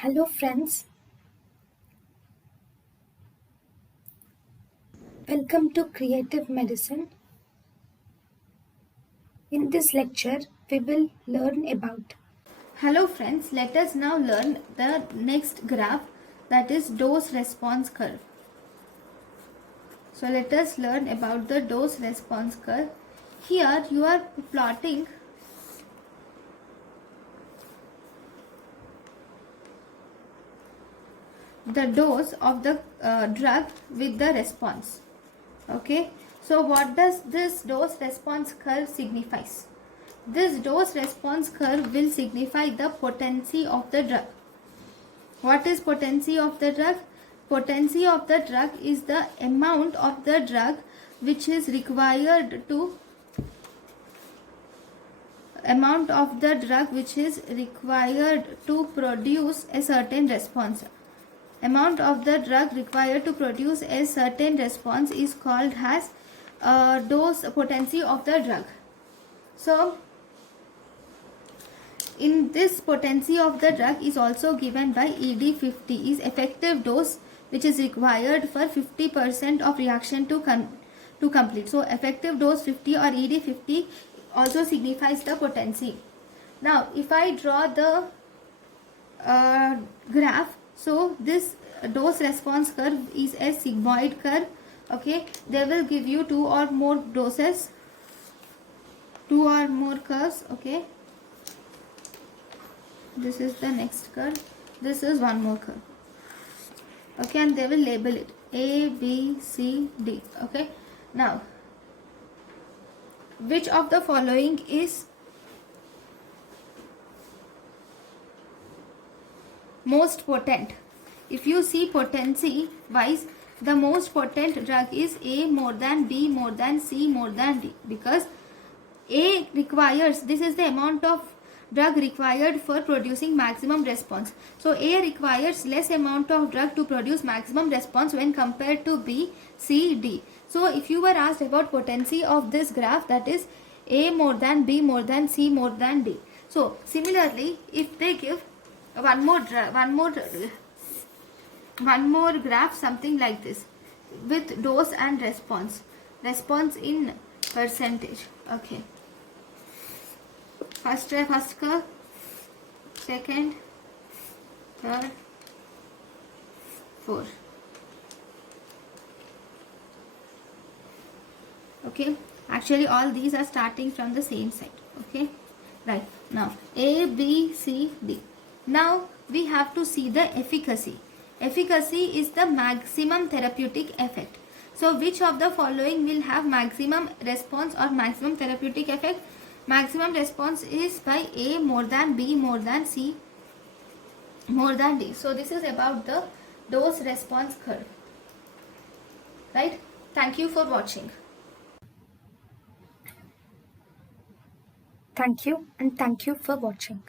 Hello friends, welcome to Creative Medicine. In this lecture, we will learn about. Hello friends, let us now learn the next graph, that is dose response curve. So let us learn about the dose response curve. Here you are plotting the dose of the drug with the response. Okay, so what does this dose response curve signifies? This dose response curve will signify the potency of the drug. What is potency of the drug? Potency of the drug is the amount of the drug which is required to produce a certain response. Amount of the drug required to produce a certain response is called as dose potency of the drug. So in this potency of the drug is also given by ED50 is effective dose which is required for 50% of reaction to complete. So effective dose 50 or ED50 also signifies the potency. Now if I draw the graph, so this dose response curve is a sigmoid curve. Okay, they will give you two or more curves. Okay, this is the next curve, this is one more curve. Okay, and they will label it A, B, C, D. Okay, now which of the following is most potent? If you see potency wise, the most potent drug is A more than B more than C more than D, because A requires, this is the amount of drug required for producing maximum response. So A requires less amount of drug to produce maximum response when compared to B, C, D. So if you were asked about potency of this graph, that is A more than B more than C more than D. So similarly, if they give one more graph something like this with dose and response in percentage. Okay, first curve, second, third, fourth. Okay, actually all these are starting from the same side. Okay, right, now A, B, C, D. Now we have to see the efficacy. Efficacy is the maximum therapeutic effect. So which of the following will have maximum response or maximum therapeutic effect? Maximum response is by A more than B more than C more than D. So this is about the dose response curve. Right? Thank you for watching. Thank you and thank you for watching.